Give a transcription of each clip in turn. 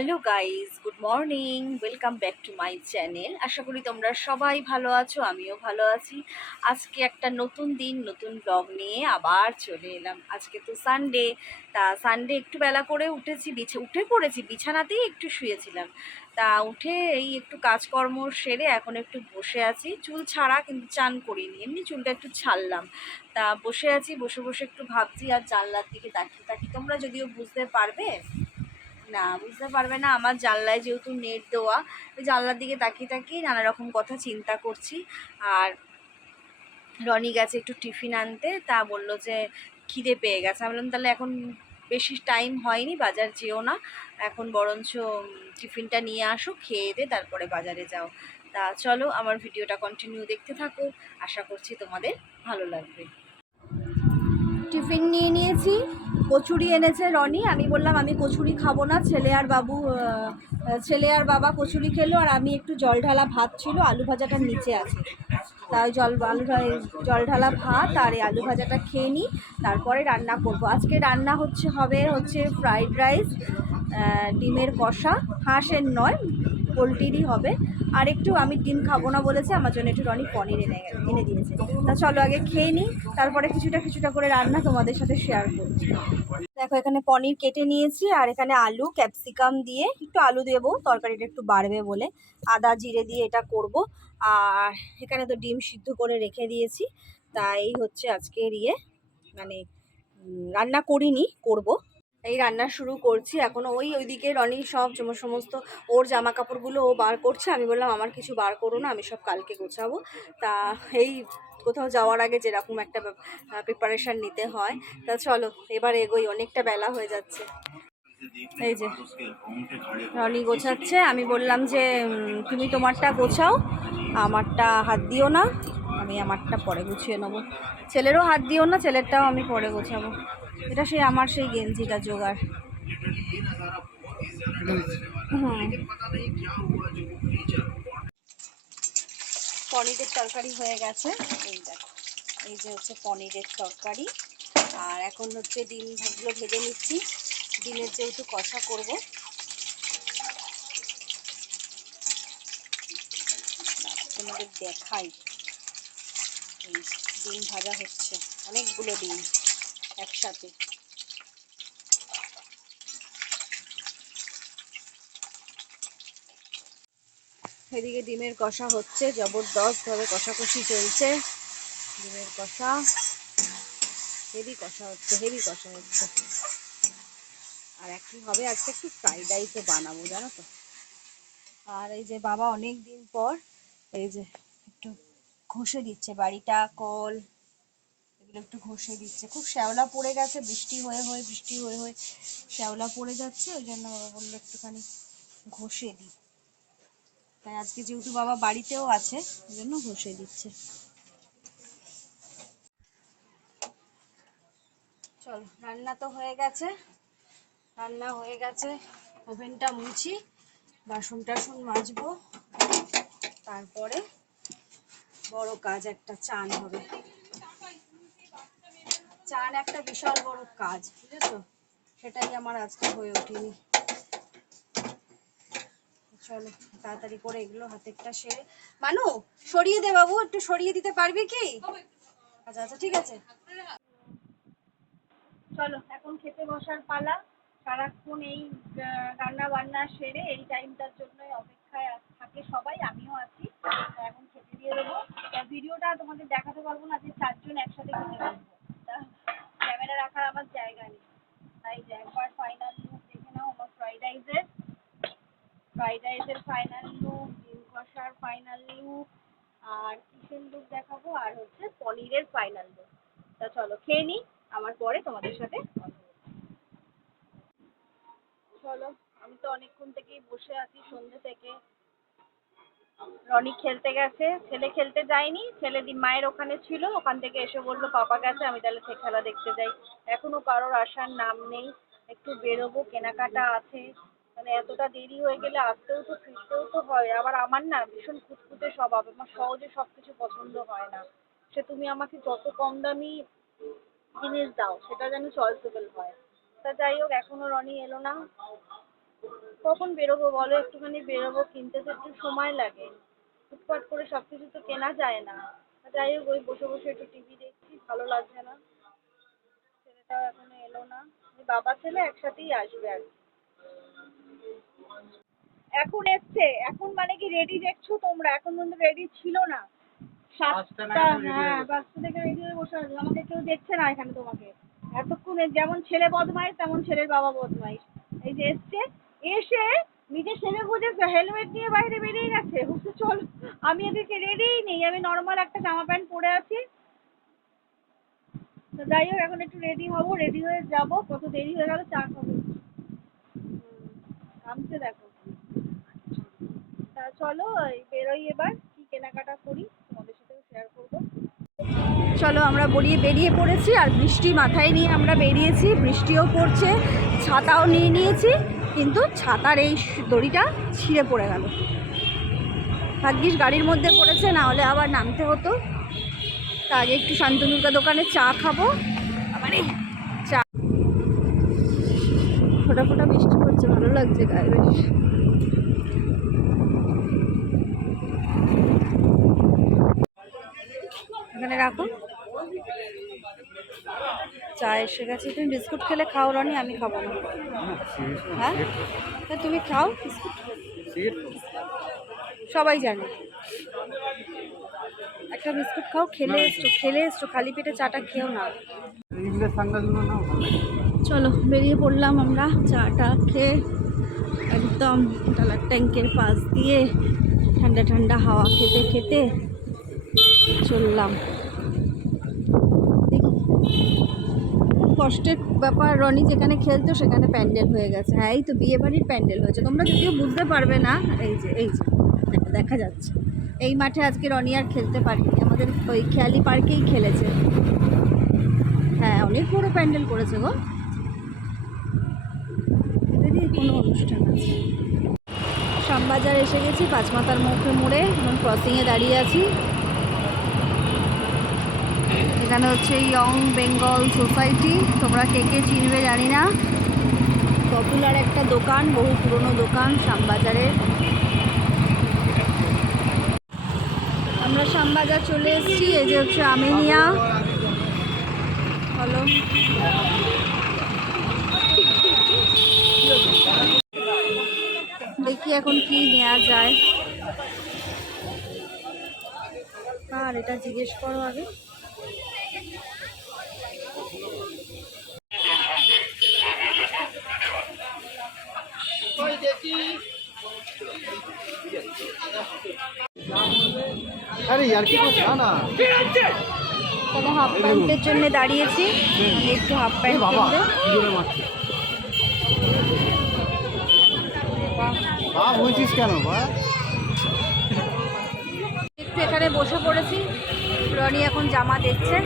Hello guys good morning, welcome back to my channel. আশা করি তোমরা সবাই ভালো আছো, আমিও ভালো আছি। আজকে একটা নতুন দিন, নতুন ব্লগ নিয়ে আবার চলে এলাম। আজকে তো সানডে তা সানডে একটু বেলা করে উঠেছি, বিছে উঠে পড়েছি, বিছানাতেই একটু শুয়েছিলাম। তা উঠে এই একটু কাজকর্ম সেরে এখন একটু বসে আছি। চুল ছাড়া কিন্তু চান করিনি, এমনি চুলটা একটু ছাড়লাম। তা বসে আছি, বসে বসে একটু ভাবছি, আর জানলার দিকে তাকিয়ে তাকি তোমরা যদিও বুঝতে পারবে না, বুঝতে পারবে না। আমার জানলায় যেহেতু নেট দেওয়া জানলার দিকে তাকিয়ে তাকিয়ে নানা রকম কথা চিন্তা করছি। আর রনি গেছে একটু টিফিন আনতে, তা বলল যে খিদে পেয়ে গেছে। আমি বললাম, তাহলে এখন বেশি টাইম হয়নি, বাজার যেও না। এখন বরঞ্চ টিফিনটা নিয়ে আসো, খেয়ে দে, তারপরে বাজারে যাও। তা চলো, আমার ভিডিওটা কন্টিনিউ দেখতে থাকো। আশা করছি তোমাদের ভালো লাগবে। টিফিন নিয়ে নিয়েছি। কচুরি এনেছে রনি। আমি বললাম, আমি কচুরি খাব না। ছেলে আর বাবু ছেলে আর বাবা কচুরি খেলো আর আমি একটু জল ঢালা ভাত ছিল, আলু ভাজাটা নিচে আছে। তাই জল, আলু জল ঢালা ভাত আর এই আলু ভাজাটা খেয়ে নিই তারপরে রান্না করব। আজকে রান্না হচ্ছে, হবে হচ্ছে ফ্রাইড রাইস ডিমের কষা। হাঁসের নয়, পোলট্রিরই হবে। আর একটু আমি ডিম খাব না বলেছে, আমার জন্য একটু রনি পনির এনে এনে দিয়েছে। তা চলো আগে খেয়ে নিই, তারপরে কিছুটা কিছুটা করে রান্না তোমাদের সাথে শেয়ার করছি। দেখো, এখানে পনির কেটে নিয়েছি, আর এখানে আলু ক্যাপসিকাম দিয়ে একটু আলু দেবো, তরকারিটা একটু বাড়বে বলে। আদা জিরে দিয়ে এটা করব, আর এখানে তো ডিম সিদ্ধ করে রেখে দিয়েছি, তাই হচ্ছে আজকের ইয়ে মানে রান্না করিনি, করব। এই রান্না শুরু করছি। এখনও ওই ওইদিকে রনি সব সমস্ত ওর জামা কাপড়গুলো ও বার করছে। আমি বললাম, আমার কিছু বার করো না, আমি সব কালকে গোছাবো। তা এই কোথাও যাওয়ার আগে যেরকম একটা প্রিপারেশান নিতে হয়। তা চলো, এবার এগোই, অনেকটা বেলা হয়ে যাচ্ছে। এই যে, রনি গোছাচ্ছে। আমি বললাম যে তুমি তোমারটা গোছাও, আমারটা হাত দিও না, আমি আমারটা পরে গুছিয়ে নেব। ছেলেরও হাত দিও না, ছেলেরটাও আমি পরে গোছাবো। এটা সেই আমার সেই গেঞ্জিটা জোগাড়। পনিরের তরকারি হয়ে গেছে। এই দেখো, এই যে হচ্ছে পনিরের তরকারি। আর এখন হচ্ছে ডিম ভাগগুলো ভেজে নিচ্ছি। ডিমের যেহেতু কষা করব। তোমাদের দেখাই। ডিম ভাজা হচ্ছে। অনেকগুলো ডিম। একসাথে। এদিকে ডিমের কষা হচ্ছে জবরদস্ত ভাবে কষাকষি চলছে। ডিমের কষা, হেভি কষা হচ্ছে, হেভি কষা হচ্ছে। আর একটু হবে আজকে একটু ফ্রাইড রাইসও বানাবো, জানো তো? আর এই যে বাবা অনেক দিন পর, এই যে একটু ঘষে দিচ্ছে, বাড়িটা, কল এগুলো একটু ঘষে দিচ্ছে। খুব শ্যাওলা পড়ে গেছে, বৃষ্টি হয়ে হয়ে, বৃষ্টি হয়ে হয়ে শ্যাওলা পড়ে যাচ্ছে, ওই জন্য বাবা বলল একটুখানি ঘষে দিই তাই আজকে যেহেতু বাবা বাড়িতেও আছে, ওই জন্য ঘষে দিচ্ছে। চলো, রান্না তো হয়ে গেছে। রান্না হয়ে গেছে, ওভেনটা মুছি, বাসন টাসন মাজবো, তারপরে বড় কাজ একটা চান হবে। চান একটা বিশাল বড় কাজ, বুঝেছ? সেটাই আমার আজকে হয়ে ওঠেনি। চলো, তাড়াতাড়ি করে এগুলো হাতেরটা সেরে মানু, সরিয়ে দে বাবু, একটু সরিয়ে দিতে পারবি কি? আচ্ছা আচ্ছা ঠিক আছে। চলো, এখন খেতে বসার পালা। সারাক্ষণ এই রান্না বান্না সেরে এই টাইমটার জন্যই অপেক্ষায় থাকে সবাই, আমিও আছি। এখন খেতে দিয়ে দেবো। ভিডিওটা তোমাদের দেখাতে পারব না যে চারজন একসাথে খেতে তা ক্যামেরা রাখার আমার জায়গা নেই। তাই একবার ফাইনাল লুক দেখে নাও, আমার ফ্রাইড রাইসের ফ্রাইড রাইসের ফাইনাল লুক ডিম কষার ফাইনাল লুক আর চিকেন লুক দেখাবো, আর হচ্ছে পনিরের ফাইনাল লুক তা চলো, খেয়ে নিই আমার পরে তোমাদের সাথে। চলো, আমি তো অনেকক্ষণ থেকেই বসে আছি সন্ধ্যে থেকে। রনি খেলতে গেছে। ছেলে খেলতে যায়নি, ছেলে দি মায়ের ওখানে ছিল, ওখান থেকে এসে বলল, পাপা গেছে, আমি তাহলে সে খেলা দেখতে যাই। এখনও কারোর আসার নাম নেই, একটু বেরোবো, কেনাকাটা আছে। মানে এতটা দেরি হয়ে গেলে আসতেও তো, ফিরতেও তো হয়। আবার আমার না ভীষণ খুঁতখুঁতে স্বভাব, আমার সহজে সব কিছু পছন্দ হয় না। সে তুমি আমাকে যত কম দামি জিনিস দাও, সেটা যেন চয়েসেবল হয়। তা যাই হোক, এখনও রনি এলো না। কখন বেরোবো বলো? একটুখানি বেরোবো কিনতে তো একটু সময় লাগে। ফুটফাট করে সব কিছু তো কেনা যায় না। যাই হোক ওই বসে বসে একটু টিভি দেখছি ভালো লাগছে না। ছেলেটাও এখনও এলো না। বাবা ছেলে একসাথেই আসবে আর। এখন এসছে। এখন মানে কি রেডি দেখছ তোমরা? এখন পর্যন্ত রেডি ছিল না। সাতটা হ্যাঁ পাঁচটা থেকে রেডি হয়ে বসে আছে। আমাকে কেউ দেখছে না এখানে তোমাকে। এতক্ষণে যেমন ছেলে বদমাইশ তেমন ছেলের বাবা বদমাইশ। এই যে এসছে এসে নিজে সেজে গুজে হেলমেট নিয়ে বাইরে বেরিয়ে গেছে। বলছে, চল, আমি এদিকে রেডিই নেই, আমি নর্মাল একটা জামা প্যান্ট পরে আছি। তো যাই হোক, এখন একটু রেডি হব রেডি হয়ে যাব। কত দেরি হয়ে গেল, চা খাব। নামছে দেখো। তা চলো বেরোই এবার, কি কেনাকাটা করি, তোমাদের সাথে শেয়ার করব। চলো, আমরা বেরিয়ে বেরিয়ে পড়েছি, আর বৃষ্টি মাথায় নিয়ে আমরা বেরিয়েছি। বৃষ্টিও পড়ছে, ছাতাও নিয়ে নিয়েছি। কিন্তু ছাতার এই দড়িটা ছিঁড়ে পড়ে গেল। ভাগ্যিস গাড়ির মধ্যে পড়েছে, না হলে আবার নামতে হতো। তা আগে একটু শান্তনুকা দোকানে চা খাব। মানে চা। ফোটা ফোটা বৃষ্টি পড়ছে, ভালো লাগছে গায়ে বেশ। এখানে রাখো চা এসে গেছে। তুমি বিস্কুট খেলে খাও রনি আমি খাব না। হ্যাঁ? তা তুমি খাও বিস্কুট। সবাই জানে। একটা বিস্কুট খাও খেলে এসছো খেলে এসছো খালি পেটে চাটা খেও না। চলো বেরিয়ে পড়লাম আমরা চাটা খেয়ে একদম ডালার ট্যাঙ্কের পাশ দিয়ে ঠান্ডা ঠান্ডা হাওয়া খেতে খেতে চললাম দেখি খুব কষ্টের ব্যাপার, রনি যেখানে খেলতো সেখানে প্যান্ডেল হয়ে গেছে। হ্যাঁ এই তো বিয়ে বাড়ির প্যান্ডেল হয়েছে। তোমরা যদিও বুঝতে পারবে না, এই যে এই যে দেখা যাচ্ছে। এই মাঠে আজকে রনি আর খেলতে পারিনি। আমাদের ওই খেয়ালি পার্কেই খেলেছে। হ্যাঁ অনেক বড় প্যান্ডেল করেছে গো। কোনো অনুষ্ঠান আছে। শ্যামবাজার এসে গেছি, পাঁচমাতার মুখে মোড়ে, এখন ক্রসিংয়ে দাঁড়িয়ে আছি। এখানে হচ্ছে ইয়ং বেঙ্গল সোসাইটি তোমরা কে কে চিনবে জানি না। পপুলার একটা দোকান, বহু পুরনো দোকান, শ্যামবাজারের। আমরা শ্যামবাজার চলে এসেছি, এই যে হচ্ছে আমিনিয়া। হলো। দেখি এখন কি নেওয়া যায়। আর এটা জিজ্ঞেস করো আগে। আরে ইয়ার কি না না। তাহলে হাফ প্যান্টের জন্য দাঁড়িয়েছি। একটু হাফ প্যান্ট বাবা বাপ কেন বা একটু এখানে বসে পড়েছি। রনি এখন জামা দেখছে।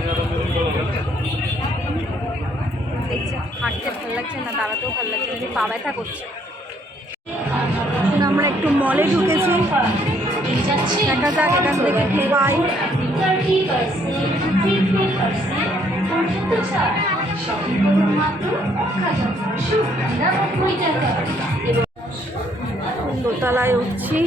দেখছে হাঁটতে ভালো লাগছে না দাঁড়াতেও ভালো লাগছে না পা ব্যথা করছে। আমরা একটু মলে ঢুকেছি। দেখা যাক এখান থেকে কি পাই। দোতলায় উঠছি।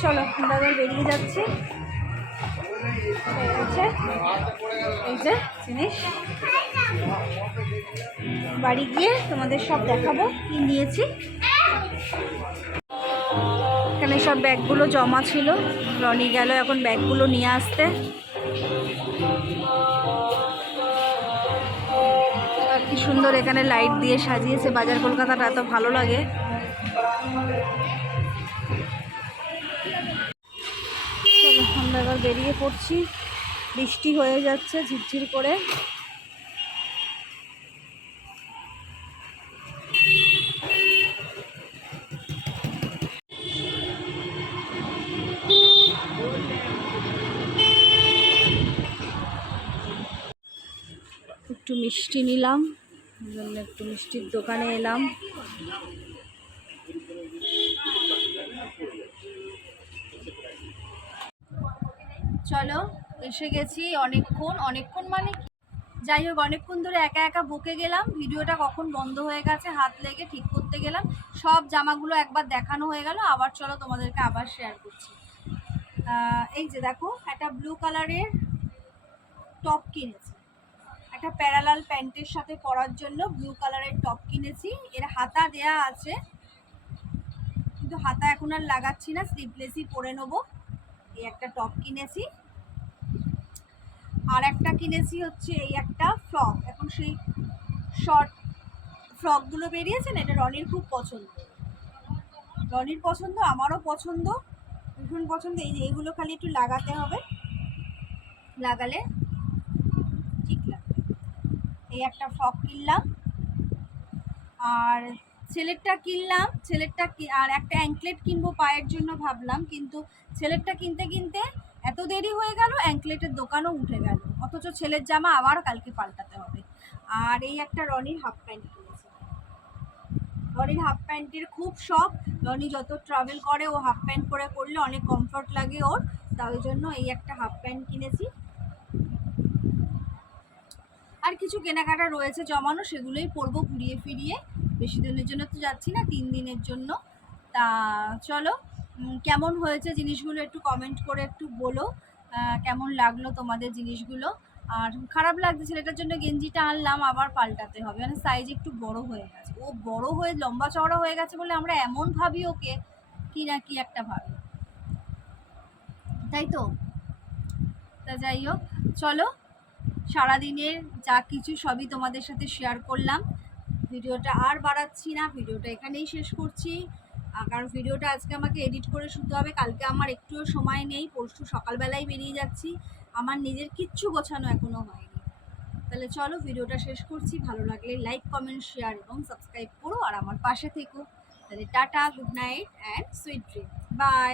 চলো এবার বেরিয়ে যাচ্ছি। এই যে জিনিস। বাড়ি গিয়ে তোমাদের সব দেখাবো কি নিয়েছি। এখানে সব ব্যাগগুলো জমা ছিল। রনি গেল এখন ব্যাগগুলো নিয়ে আসতে। কি সুন্দর এখানে লাইট দিয়ে সাজিয়েছে। বাজার কলকাতাটা এত ভালো লাগে। এবার বেরিয়ে পড়ছি। বৃষ্টি হয়ে যাচ্ছে, ঝিরঝির করে। একটু মিষ্টি নিলাম একটু মিষ্টির দোকানে এলাম। চলো, এসে গেছি অনেকক্ষণ। অনেকক্ষণ মানে কি? যাই হোক, অনেকক্ষণ ধরে একা একা বকে গেলাম। ভিডিওটা কখন বন্ধ হয়ে গেছে, হাত লেগে ঠিক করতে গেলাম। সব জামাগুলো একবার দেখানো হয়ে গেল, আবার চলো তোমাদেরকে আবার শেয়ার করছি। এই যে দেখো, একটা ব্লু কালারের টপ কিনেছি। একটা প্যারালাল প্যান্টের সাথে পরার জন্য ব্লু কালারের টপ কিনেছি। এর হাতা দেয়া আছে। কিন্তু হাতা এখন আর লাগাচ্ছি না স্লিভলেসই পরে নেব। এই একটা টপ কিনেছি। আর একটা কিনেছি হচ্ছে এই একটা ফ্রক এখন সেই শর্ট ফ্রকগুলো বেরিয়েছে না, এটা রনির খুব পছন্দ। রনির পছন্দ, আমারও পছন্দ, ভীষণ পছন্দ। এই যে এইগুলো খালি একটু লাগাতে হবে। লাগালে ঠিক লাগবে। এই একটা ফ্রক কিনলাম। আর ছেলেরটা কিনলাম, ছেলেরটা আর একটা অ্যাঙ্কলেট কিনবো পায়ের জন্য ভাবলাম, কিন্তু ছেলেরটা কিনতে কিনতে এত দেরি হয়ে গেল অ্যাঙ্কলেটের দোকানও উঠে গেল। অথচ ছেলের জামা আবার কালকে পাল্টাতে হবে। আর এই একটা রনির হাফ প্যান্ট কিনেছি। রনির হাফ প্যান্টের খুব শখ। রনি যত ট্রাভেল করে, ও হাফ প্যান্ট পরে করলে অনেক কমফর্ট লাগে ওর। তাই জন্য এই একটা হাফ প্যান্ট কিনেছি। আর কিছু কেনাকাটা রয়েছে জমানো, সেগুলোই পরবো ঘুরিয়ে ফিরিয়ে। বেশি দিনের জন্য তো যাচ্ছি না, তিন দিনের জন্য। তা চলো কেমন হয়েছে জিনিসগুলো একটু কমেন্ট করে একটু বলো। কেমন লাগল তোমাদের জিনিসগুলো? আর খারাপ লাগছে ছেলেটার জন্য গেঞ্জিটা আনলাম, আবার পাল্টাতে হবে। মানে সাইজ একটু বড় হয়ে গেছে। ও বড় হয়ে, লম্বা চওড়া হয়ে গেছে বলে আমরা এমন ভাবি ওকে, কি না কি একটা ভাবি। তাই তো? তা যাই হোক, চলো, সারাদিনের যা কিছু সবই তোমাদের সাথে শেয়ার করলাম। ভিডিওটা আর বাড়াচ্ছি না, ভিডিওটা এখানেই শেষ করছি। কারণ ভিডিওটা আজকে আমাকে এডিট করে শুতে হবে, কালকে আমার একটুও সময় নেই, পরশু সকালবেলায় বেরিয়ে যাচ্ছি, আমার নিজের কিচ্ছু গোছানো এখনও হয়নি। তাহলে চলো ভিডিওটা শেষ করছি, ভালো লাগলে লাইক, কমেন্ট, শেয়ার এবং সাবস্ক্রাইব করো, আর আমার পাশে থেকো। তাহলে tata, good night, and sweet dream. Bye!